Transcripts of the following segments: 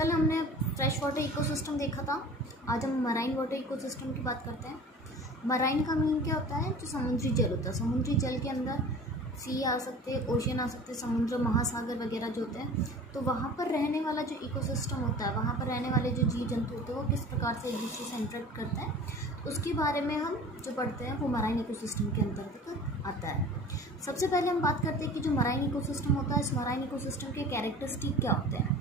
कल हमने fresh water ecosystem देखा था। आज हम मराइन वाटर इकोसिस्टम की बात करते हैं। मराइन का मीन क्या होता है? जो समुद्री जल होता है। समुद्री जल के अंदर सी आ सकते हैं, ओशियन आ सकते हैं, समुद्र, महासागर वगैरह जो होते हैं। तो वहाँ पर रहने वाला जो इकोसिस्टम होता है, वहाँ पर रहने वाले जो जीव जंतु होते हैं वो किस प्रकार से एक दूसरे से इंटरेक्ट करते हैं, उसके बारे में हम जो पढ़ते हैं वो मराइन इकोसिस्टम के अंतर्गत आता है। सबसे पहले हम बात करते हैं कि जो मराइन इकोसिस्टम होता है, इस मराइन इकोसिस्टम के कैरेक्टरिस्टिक क्या होते हैं।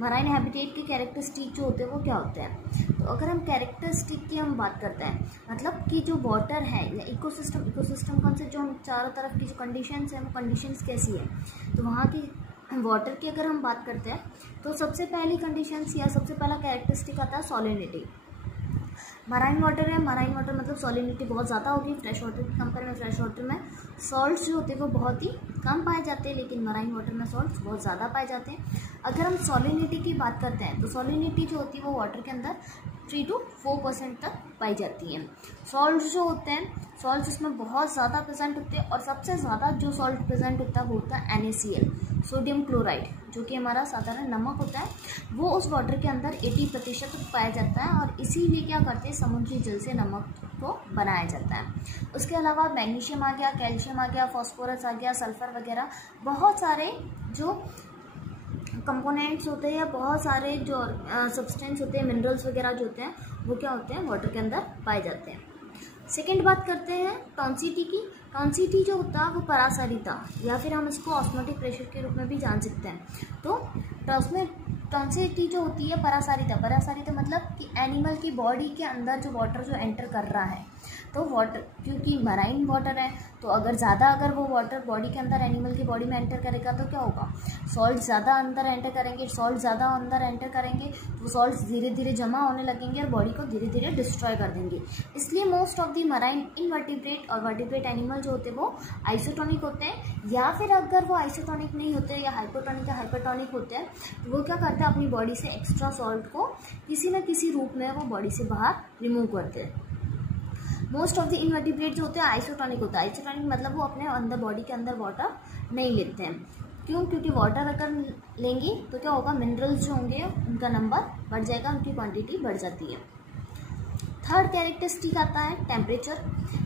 मराइन हैबिटेट के कैरेक्टरिस्टिक जो होते हैं वो क्या होते हैं। तो अगर हम कैरेक्टरिस्टिक की हम बात करते हैं, मतलब कि जो वाटर है या इकोसिस्टम कॉन्सेप्ट, जो हम चारों तरफ की जो कंडीशंस हैं वो कंडीशंस कैसी है। तो वहाँ की वाटर की अगर हम बात करते हैं तो सबसे पहली कंडीशंस या सबसे पहला कैरेक्टरिस्टिक आता है सॉलिनिटी। मराइन वाटर है, मराइन वाटर मतलब सॉलिनिटी बहुत ज़्यादा होगी फ्रेश वाटर की कंपेयर में। फ्रेश वाटर में सॉल्ट्स जो होते हैं वो बहुत ही कम पाए जाते हैं, लेकिन मराइन वाटर में सॉल्ट्स बहुत ज़्यादा पाए जाते हैं। अगर हम सॉलिनिटी की बात करते हैं तो सॉलिनिटी जो होती है वो वाटर के अंदर 3 to 4% तक पाई जाती है। सॉल्ट्स जो होते हैं, सॉल्ट्स उसमें बहुत ज़्यादा प्रेजेंट होते हैं और सबसे ज़्यादा जो सॉल्ट प्रेजेंट होता है वो होता है NaCl, सोडियम क्लोराइड, जो कि हमारा साधारण नमक होता है। वो उस वाटर के अंदर 80% पाया जाता है और इसीलिए क्या करते हैं, समुद्री जल से नमक को बनाया जाता है। उसके अलावा मैग्नीशियम आ गया, कैल्शियम आ गया, फास्फोरस आ गया, सल्फर वगैरह बहुत सारे जो कंपोनेंट्स होते हैं या बहुत सारे जो सब्सटेंस होते हैं, मिनरल्स वगैरह जो होते हैं वो क्या होते हैं, वाटर के अंदर पाए जाते हैं। सेकेंड बात करते हैं टॉन्सिटी की। टॉन्सिटी जो होता है वो परासारिता या फिर हम इसको ऑस्मोटिक प्रेशर के रूप में भी जान सकते हैं। तो उसमें टॉन्सिटी जो होती है परासारिता मतलब कि एनिमल की बॉडी के अंदर जो वाटर जो एंटर कर रहा है, तो वाटर क्योंकि मराइन वाटर है तो अगर वो वाटर बॉडी के अंदर एनिमल की बॉडी में एंटर करेगा तो क्या होगा, सॉल्ट ज़्यादा अंदर एंटर करेंगे। सॉल्ट ज़्यादा अंदर एंटर करेंगे तो सॉल्ट्स धीरे धीरे जमा होने लगेंगे और बॉडी को धीरे धीरे डिस्ट्रॉय कर देंगे। इसलिए most of the marine invertebrate और वर्टिब्रेट एनिमल जो होते हैं वो आइसोटोनिक होते हैं, या फिर अगर वो आइसोटोनिक नहीं होते या हाइपोटोनिक या हाइपरटोनिक होते हैं तो वो क्या करते हैं, अपनी बॉडी से एक्स्ट्रा सॉल्ट को किसी न किसी रूप में वो बॉडी से बाहर रिमूव करते हैं। मोस्ट ऑफ द इनवर्टिब्रेट जो होते हैं आइसोटोनिक होता है। आइसोटोनिक मतलब वो अपने अंदर बॉडी के अंदर वाटर नहीं लेते हैं। क्यों? क्योंकि वाटर अगर लेंगे तो क्या होगा, मिनरल्स जो होंगे उनका नंबर बढ़ जाएगा, उनकी क्वांटिटी बढ़ जाती है। थर्ड कैरेक्टरिस्टिक आता है टेम्परेचर।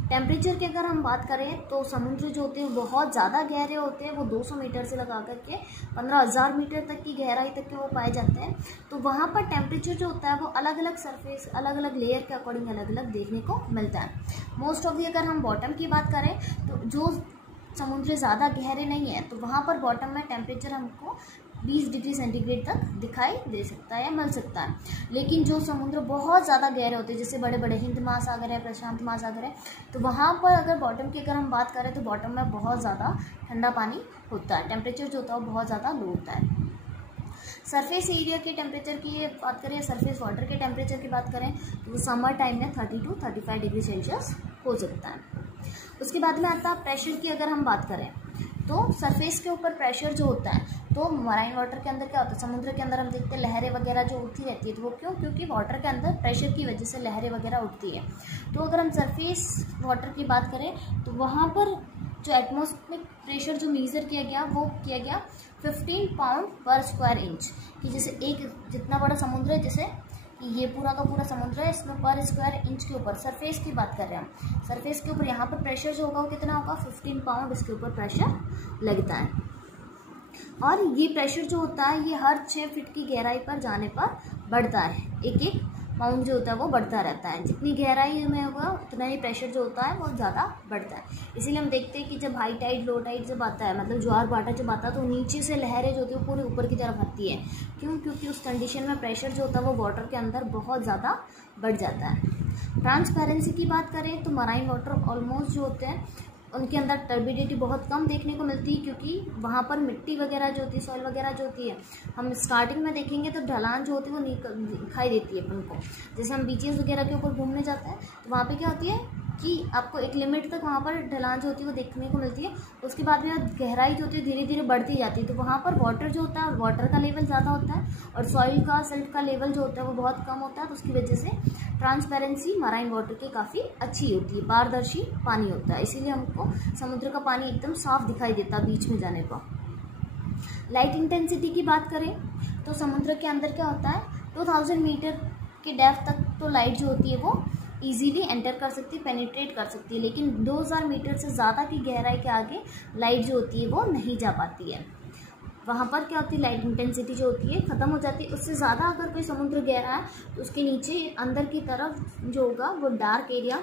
टेम्परेचर की अगर हम बात करें तो समुद्र जो होते हैं बहुत ज़्यादा गहरे होते हैं। वो 200 मीटर से लगा करके 15,000 मीटर तक की गहराई तक के वो पाए जाते हैं। तो वहाँ पर टेम्परेचर जो होता है वो अलग अलग सरफेस, अलग अलग लेयर के अकॉर्डिंग अलग अलग देखने को मिलता है। मोस्ट ऑफ दी अगर हम बॉटम की बात करें तो जो समुद्र ज़्यादा गहरे नहीं है तो वहाँ पर बॉटम में टेम्परेचर हमको 20 डिग्री सेंटीग्रेड तक दिखाई दे सकता है या मिल सकता है। लेकिन जो समुद्र बहुत ज़्यादा गहरे होते हैं, जैसे बड़े बड़े हिंद महासागर है, प्रशांत महासागर है, तो वहाँ पर अगर बॉटम की अगर हम बात करें तो बॉटम में बहुत ज़्यादा ठंडा पानी होता है। टेम्परेचर जो होता है वो बहुत ज़्यादा लो होता है। सरफेस एरिया के टेम्परेचर की बात करें, सरफेस वाटर के टेम्परेचर की बात करें तो वो समर टाइम में 30 to 35 डिग्री सेल्सियस हो सकता है। उसके बाद में आता है प्रेशर की अगर हम बात करें तो सरफेस के ऊपर प्रेशर जो होता है, तो मराइन वाटर के अंदर क्या होता है, समुद्र के अंदर हम देखते हैं लहरें वगैरह जो उठती रहती है। तो वो क्यों? क्योंकि वाटर के अंदर प्रेशर की वजह से लहरें वगैरह उठती है। तो अगर हम सरफेस वाटर की बात करें तो वहाँ पर जो एटमॉस्फेरिक प्रेशर जो मेज़र किया गया वो किया गया 15 पाउंड पर स्क्वायर इंच, कि जैसे एक जितना बड़ा समुद्र है, जैसे ये पूरा का पूरा समुद्र है, इसमें पर स्क्वायर इंच के ऊपर सरफेस की बात कर रहे हैं हम, सरफेस के ऊपर यहाँ पर प्रेशर जो होगा वो कितना होगा, 15 पाउंड इसके ऊपर प्रेशर लगता है। और ये प्रेशर जो होता है ये हर 6 फीट की गहराई पर जाने पर बढ़ता है। एक पाउंड जो होता है वो बढ़ता रहता है। जितनी गहराई में होगा उतना ही प्रेशर जो होता है वो ज़्यादा बढ़ता है। इसीलिए हम देखते हैं कि जब हाई टाइड लो टाइड जब आता है, मतलब ज्वार भाटा जब आता है, तो नीचे से लहरें जो होती है वो पूरे ऊपर की तरफ आती है। क्यों? क्योंकि उस कंडीशन में प्रेशर जो होता है वो वाटर के अंदर बहुत ज़्यादा बढ़ जाता है। ट्रांसपेरेंसी की बात करें तो मराइन वाटर ऑलमोस्ट जो होते हैं उनके अंदर टर्बिडिटी बहुत कम देखने को मिलती है, क्योंकि वहाँ पर मिट्टी वगैरह जो होती है, सॉइल वगैरह जो होती है, हम स्टार्टिंग में देखेंगे तो ढलान जो होती है वो दिखाई देती है अपन को। जैसे हम बीचेस वगैरह के ऊपर घूमने जाते हैं तो वहाँ पे क्या होती है कि आपको एक लिमिट तक वहाँ पर ढलान जो होती है वो देखने को मिलती है। उसके बाद में गहराई जो होती है धीरे धीरे बढ़ती जाती है। तो वहाँ पर वाटर जो होता है, वाटर का लेवल ज़्यादा होता है और सॉइल का, सिल्ट का लेवल जो होता है वो बहुत कम होता है। तो उसकी वजह से ट्रांसपेरेंसी मराइन वाटर की काफ़ी अच्छी होती है, पारदर्शी पानी होता है। इसीलिए हमको समुद्र का पानी एकदम साफ दिखाई देता है बीच में जाने पर। लाइट इंटेंसिटी की बात करें तो समुद्र के अंदर क्या होता है, 2000 मीटर के डेप्थ तक तो लाइट जो होती है वो इजीली एंटर कर सकती है, पेनिट्रेट कर सकती है, लेकिन 2000 मीटर से ज़्यादा की गहराई के आगे लाइट जो होती है वो नहीं जा पाती है। वहाँ पर क्या होती है, लाइट इंटेंसिटी जो होती है ख़त्म हो जाती है। उससे ज़्यादा अगर कोई समुद्र गहरा है तो उसके नीचे अंदर की तरफ जो होगा वो डार्क एरिया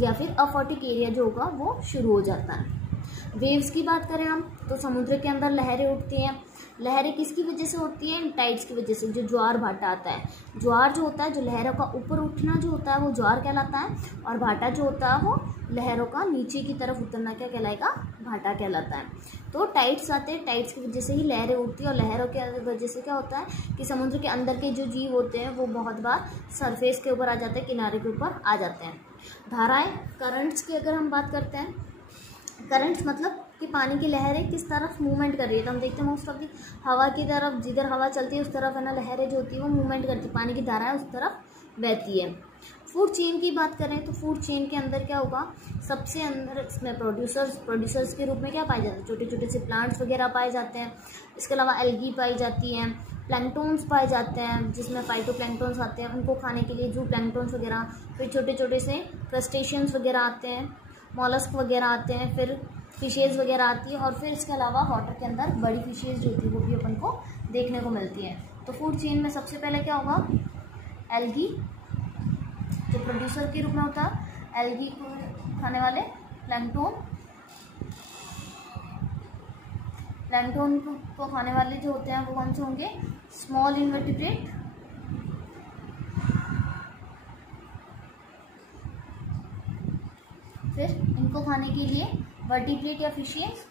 या फिर अफॉटिक एरिया जो होगा वो शुरू हो जाता है। वेव्स की बात करें हम तो समुद्र के अंदर लहरें उठती हैं। लहरें किसकी वजह से होती हैं, टाइड्स की वजह से। जो ज्वार भाटा आता है, ज्वार जो होता है, जो लहरों का ऊपर उठना जो होता है वो ज्वार कहलाता है, और भाटा जो होता है वो लहरों का नीचे की तरफ उतरना क्या कहलाएगा, भाटा कहलाता है। तो टाइड्स आते हैं, टाइड्स की वजह से ही लहरें उठती हैं, और लहरों की वजह से क्या होता है कि समुद्र के अंदर के जो जीव होते हैं वो बहुत बार सरफेस के ऊपर आ जाते हैं, किनारे के ऊपर आ जाते हैं। धाराएं, करंट्स की अगर हम बात करते हैं, करंट्स मतलब कि पानी की लहरें किस तरफ मूवमेंट कर रही है, तो हम देखते हैं मोस्ट ऑफ दी हवा की तरफ, जिधर हवा चलती है उस तरफ है ना लहरें जो होती है वो मूवमेंट करती है, पानी की धाराएं उस तरफ बहती है। फूड चेन की बात करें तो फूड चेन के अंदर क्या होगा, सबसे अंदर इसमें प्रोड्यूसर्स के रूप में क्या पाए जाते हैं, छोटे छोटे से प्लांट्स वगैरह पाए जाते हैं। इसके अलावा एल्गी पाई जाती हैं, प्लैंकटॉन्स पाए जाते हैं जिसमें फाइटोप्लैंक्टॉन्स आते हैं, उनको खाने के लिए जू प्लैंक्टॉन्स वगैरह, फिर छोटे छोटे से क्रस्टेशियंस वगैरह आते हैं, मॉलस्क वगैरह आते हैं, फिर फिशेज़ वगैरह आती है, और फिर इसके अलावा वाटर के अंदर बड़ी फिशेज़ जो होती है वो भी अपन को देखने को मिलती है। तो फूड चेन में सबसे पहले क्या होगा, एल्गी जो प्रोड्यूसर के रूप में होता है, एल्गी को खाने वाले प्लैंकटन को खाने वाले जो होते हैं वो कौन से होंगे, स्मॉल इनवर्टिब्रेट, फिर इनको खाने के लिए वर्टिब्रेट या फिशेस,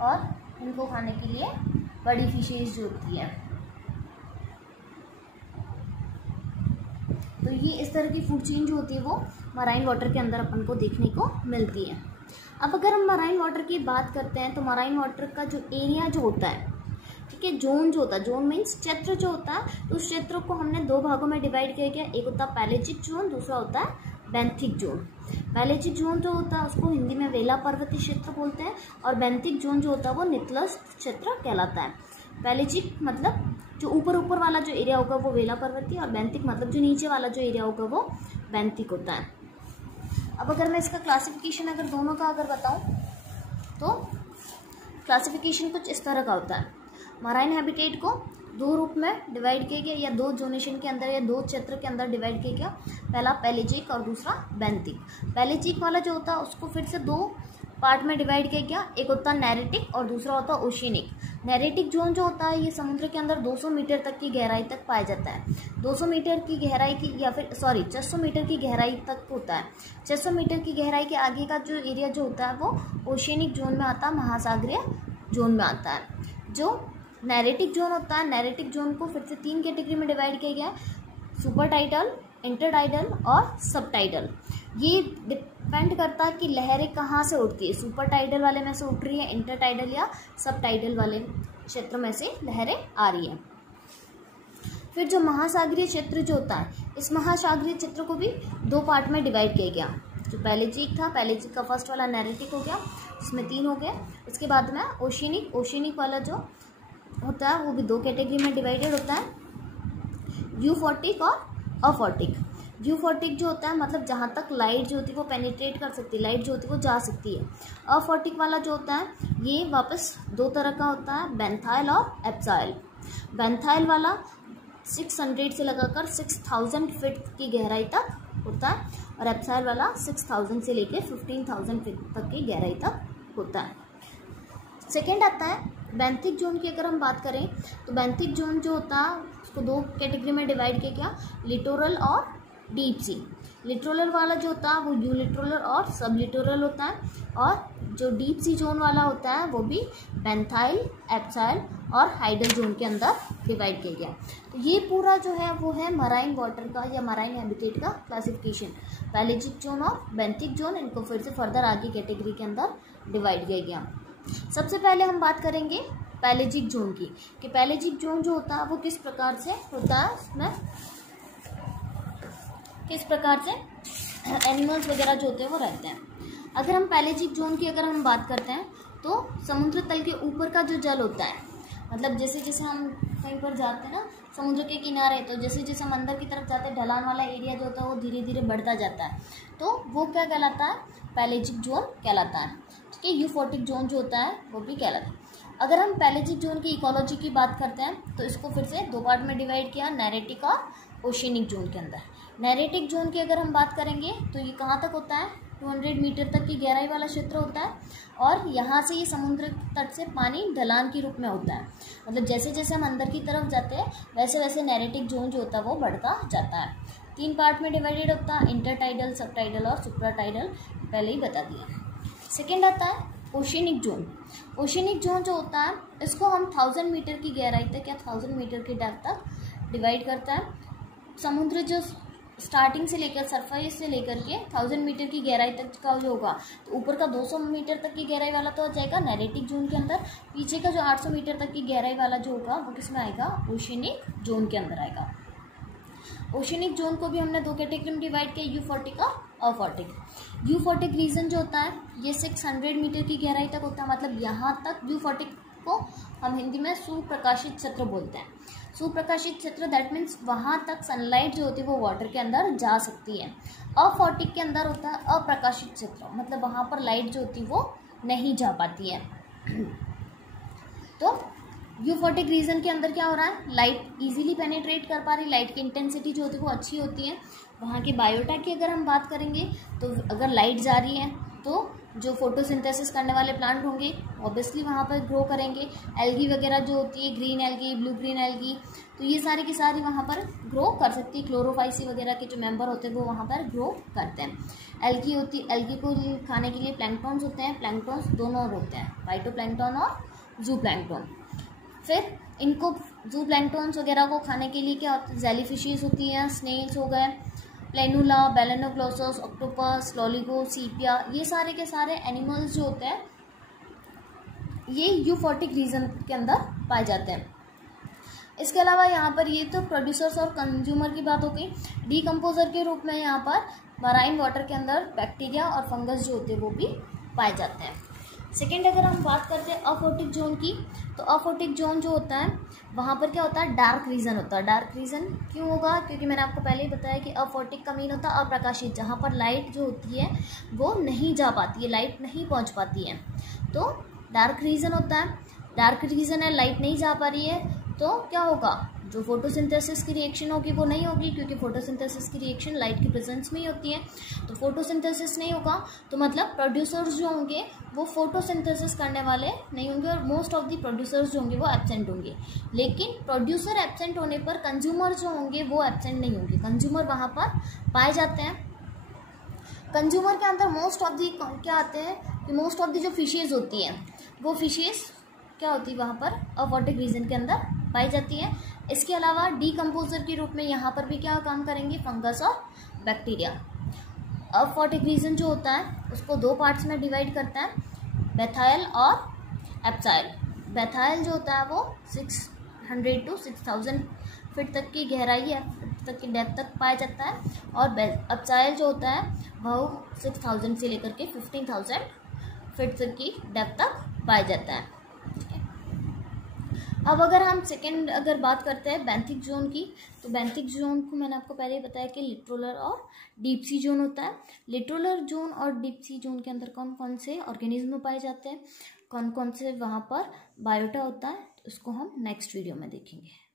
और इनको खाने के लिए बड़ी फिशेस जो होती है। तो ये इस तरह की फूड चेन जो होती है वो मराइन वाटर के अंदर अपन को देखने को मिलती है। अब अगर हम मराइन वाटर की बात करते हैं तो मराइन वाटर का जो एरिया जो होता है, ठीक है, जोन जो होता है, जोन मीन्स क्षेत्र जो होता है, तो उस क्षेत्र को हमने दो भागों में डिवाइड किया गया। एक होता है पैलेजिक जोन, दूसरा होता है बेंथिक जोन। पैलेजिक जोन जो होता है उसको हिंदी में वेला पर्वतीय क्षेत्र बोलते हैं, और बेंथिक जोन जो होता है वो नितलस क्षेत्र कहलाता है। पैलेजिक मतलब जो ऊपर वाला जो एरिया होगा वो वेला पर्वतीय, और बेंथिक मतलब जो नीचे वाला जो एरिया होगा वो बेंथिक होता है। अब अगर मैं इसका क्लासिफिकेशन अगर दोनों का अगर बताऊं तो क्लासिफिकेशन कुछ इस तरह का होता है। मराइन हैबिटेट को दो रूप में डिवाइड किया गया, या दो जोनेशन के अंदर या दो क्षेत्र के अंदर डिवाइड किया गया। पहला पैलेजिक और दूसरा बेंथिक। पैलेजिक वाला जो होता है उसको फिर से दो पार्ट में डिवाइड किया गया, एक होता है नैरेटिक और दूसरा होता है ओशियनिक। नैरेटिक जोन जो होता है ये समुद्र के अंदर 200 मीटर तक की गहराई तक पाया जाता है। 200 मीटर की गहराई की, या फिर 600 मीटर की गहराई तक होता है। 600 मीटर की गहराई के आगे का जो एरिया जो होता है वो ओशियनिक जोन में आता है, महासागरीय जोन में आता है। जो नैरेटिक जोन होता है, नैरेटिक जोन को फिर से 3 कैटेगरी में डिवाइड किया गया है, सुपर टाइडल, इंटरटाइडल और सब टाइडल। ये डिपेंड करता है कि लहरें कहाँ से उठती है, सुपर टाइडल वाले में से उठ रही है, इंटर टाइडल या सब टाइडल वाले क्षेत्र में से लहरें आ रही हैं। फिर जो महासागरीय क्षेत्र जो होता है, इस महासागरीय क्षेत्र को भी दो पार्ट में डिवाइड किया गया। जो पैलेजिक था, पैलेजिक का फर्स्ट वाला नैरेटिक हो गया, इसमें 3 हो गए। इसके बाद में ओशियनिक, ओशियनिक वाला जो होता है वो भी 2 कैटेगरी में डिवाइडेड होता है, यूफोटिक और अफोटिक। यूफोटिक जो होता है मतलब जहाँ तक लाइट जो होती है वो पेनिट्रेट कर सकती है, लाइट जो होती है वो जा सकती है। अफोटिक वाला जो होता है ये वापस 2 तरह का होता है, बेंथाइल और एप्साइल। बेंथाइल वाला 600 से लगाकर 6000 फीट की गहराई तक होता है, और एप्साइल वाला 6000 से लेकर 15000 फीट तक की गहराई तक होता है। सेकेंड आता है बेंथिक जोन की। अगर हम बात करें तो बेंथिक जोन जो होता है उसको 2 कैटेगरी में डिवाइड किया गया, लिटोरल और डीप सी। लिटोरल वाला जो होता है वो यूलिटोरल और सब लिटोरल होता है, और जो डीप सी जोन वाला होता है वो भी बेंथाइल, एप्साइल और हाइडल जोन के अंदर डिवाइड किया गया। तो ये पूरा जो है वो है मराइन वाटर का या मराइन हैबिटेट का क्लासिफिकेशन। पैलेजिक जोन और बेंथिक जोन, इनको फिर से फर्दर आगे कैटेगरी के अंदर डिवाइड किया गया। सबसे पहले हम बात करेंगे पैलेजिक जोन की, कि पैलेजिक जोन जो होता है वो किस प्रकार से होता है, उसमें किस प्रकार से एनिमल्स वगैरह जो होते हैं वो रहते हैं। अगर हम पैलेजिक जोन की अगर हम बात करते हैं तो समुद्र तल के ऊपर का जो जल होता है मतलब जैसे जैसे हम कहीं पर जाते हैं ना समुद्र के किनारे, तो जैसे जैसे हम अंदर की तरफ जाते हैं ढलान वाला एरिया जो होता है वो धीरे धीरे बढ़ता जाता है, तो वो क्या कहलाता है, पैलेजिक जोन कहलाता है। ठीक है, यूफोटिक जोन जो होता है वो भी कहलाता है। अगर हम पैलेजिक जोन की इकोलॉजी की बात करते हैं तो इसको फिर से दो पार्ट में डिवाइड किया, नैरेटिक और ओशियनिक जोन के अंदर। नैरेटिक जोन की अगर हम बात करेंगे तो ये कहाँ तक होता है, 200 मीटर तक की गहराई वाला क्षेत्र होता है, और यहाँ से ये समुद्र तट से पानी ढलान के रूप में होता है। मतलब जैसे जैसे हम अंदर की तरफ जाते हैं वैसे वैसे नैरेटिक जोन जो होता है वो बढ़ता जाता है। 3 पार्ट में डिवाइडेड होता है, इंटरटाइडल, सबटाइडल और सुप्राटाइडल, पहले ही बता दिया। सेकेंड आता है ओशियनिक जोन। ओशियनिक जोन जो होता है इसको हम 1000 मीटर की गहराई तक या 1000 मीटर की डेप्थ तक डिवाइड करता है। समुद्र जो स्टार्टिंग से लेकर सरफेस से लेकर के 1000 मीटर की गहराई तक का जो होगा, तो ऊपर का 200 मीटर तक की गहराई वाला तो आ जाएगा नैरेटिक जोन के अंदर, पीछे का जो 800 मीटर तक की गहराई वाला जो होगा वो किस में आएगा, ओशियनिक जोन के अंदर आएगा। ओशियनिक जोन को भी हमने 2 कैटेगरी में डिवाइड किया, यूफोटिक और अफोटिक। यूफोटिक रीजन जो होता है ये 600 मीटर की गहराई तक होता है, मतलब यहाँ तक यूफोटिक को हम हिंदी में सुप्रकाशित क्षेत्र बोलते हैं। सुप्रकाशित क्षेत्र दैट मीन्स वहाँ तक सनलाइट जो होती है वो वाटर के अंदर जा सकती है। अफोटिक के अंदर होता है अप्रकाशित क्षेत्र, मतलब वहाँ पर लाइट जो होती है वो नहीं जा पाती है। तो यूफोटिक रीजन के अंदर क्या हो रहा है, लाइट इजीली पेनिट्रेट कर पा रही, लाइट की इंटेंसिटी जो होती है वो अच्छी होती है। वहाँ के बायोटा की अगर हम बात करेंगे तो अगर लाइट जा रही है तो जो फोटोसिंथेसिस करने वाले प्लांट होंगे ऑब्वियसली वहाँ पर ग्रो करेंगे। एल्गी वगैरह जो होती है, green algae, blue green algae, तो ये सारी की सारी वहाँ पर ग्रो कर सकती है। क्लोरोफाइसी वगैरह के जो मेंबर होते हैं वो वहाँ पर ग्रो करते हैं। एल्गी होती है, एल्गी को खाने के लिए प्लैंक्टॉन्स होते हैं। प्लैंक्टॉन्स दोनों और होते हैं, फाइटोप्लैंक्टन और जूप्लैंक्टन। फिर इनको जूप्लैंक्टन्स वगैरह को खाने के लिए क्या होता है, जेलीफिशेस होती हैं, स्नेल्स हो गए, प्लेनुला, बेलेनोग्लोसस, ऑक्टोपस, लॉलीगो, सीपिया, ये सारे के सारे एनिमल्स जो होते हैं ये यूफोटिक रीजन के अंदर पाए जाते हैं। इसके अलावा यहाँ पर ये तो प्रोड्यूसर्स और कंज्यूमर की बात हो गई। डीकम्पोजर के रूप में यहाँ पर मराइन वाटर के अंदर बैक्टीरिया और फंगस जो होते हैं वो भी पाए जाते हैं। सेकेंड अगर हम बात करते हैं अफोटिक जोन की, तो अफोटिक जोन जो होता है वहाँ पर क्या होता है, डार्क रीजन होता है। डार्क रीजन क्यों होगा, क्योंकि मैंने आपको पहले ही बताया कि अफोटिक का मीन होता है अप्रकाशित, जहाँ पर लाइट जो होती है वो नहीं जा पाती है, लाइट नहीं पहुँच पाती है, तो डार्क रीजन होता है। डार्क रीजन है, लाइट नहीं जा पा रही है, तो क्या होगा, जो फोटोसिंथेसिस की रिएक्शन होगी वो नहीं होगी, क्योंकि फोटोसिंथेसिस की रिएक्शन लाइट की प्रेजेंस में ही होती है। तो फोटोसिंथेसिस नहीं होगा तो मतलब प्रोड्यूसर्स जो होंगे वो फोटोसिंथेसिस करने वाले नहीं होंगे, और मोस्ट ऑफ द प्रोड्यूसर्स जो होंगे वो एब्सेंट होंगे। लेकिन प्रोड्यूसर एब्सेंट होने पर कंज्यूमर जो होंगे वो एब्सेंट नहीं होंगे, कंज्यूमर वहाँ पर पाए जाते हैं। कंज्यूमर के अंदर मोस्ट ऑफ दी क्या आते हैं कि मोस्ट ऑफ दी जो फिशेज होती हैं वो फिशेज क्या होती है वहाँ पर अफोटिक रीजन के अंदर पाई जाती है। इसके अलावा डीकम्पोजर के रूप में यहाँ पर भी क्या काम करेंगे, फंगस और बैक्टीरिया। अफोटिक रीजन जो होता है उसको 2 पार्ट्स में डिवाइड करता है, बेथाइल और एब्साइल। बेथाइल जो होता है वो 600 to 6000 फीट तक की गहराई या तक की डेप्थ तक पाया जाता है, और एब्साइल जो होता है वो 6000 से लेकर के 15000 फीट तक की डेप्थ तक पाया जाता है। अब अगर हम सेकेंड अगर बात करते हैं बेंथिक जोन की, तो बेंथिक जोन को मैंने आपको पहले ही बताया कि लिटोरल और डीप सी जोन होता है। लिटोरल जोन और डीप सी जोन के अंदर कौन कौन से ऑर्गेनिज्म पाए जाते हैं, कौन कौन से वहाँ पर बायोटा होता है, तो उसको हम नेक्स्ट वीडियो में देखेंगे।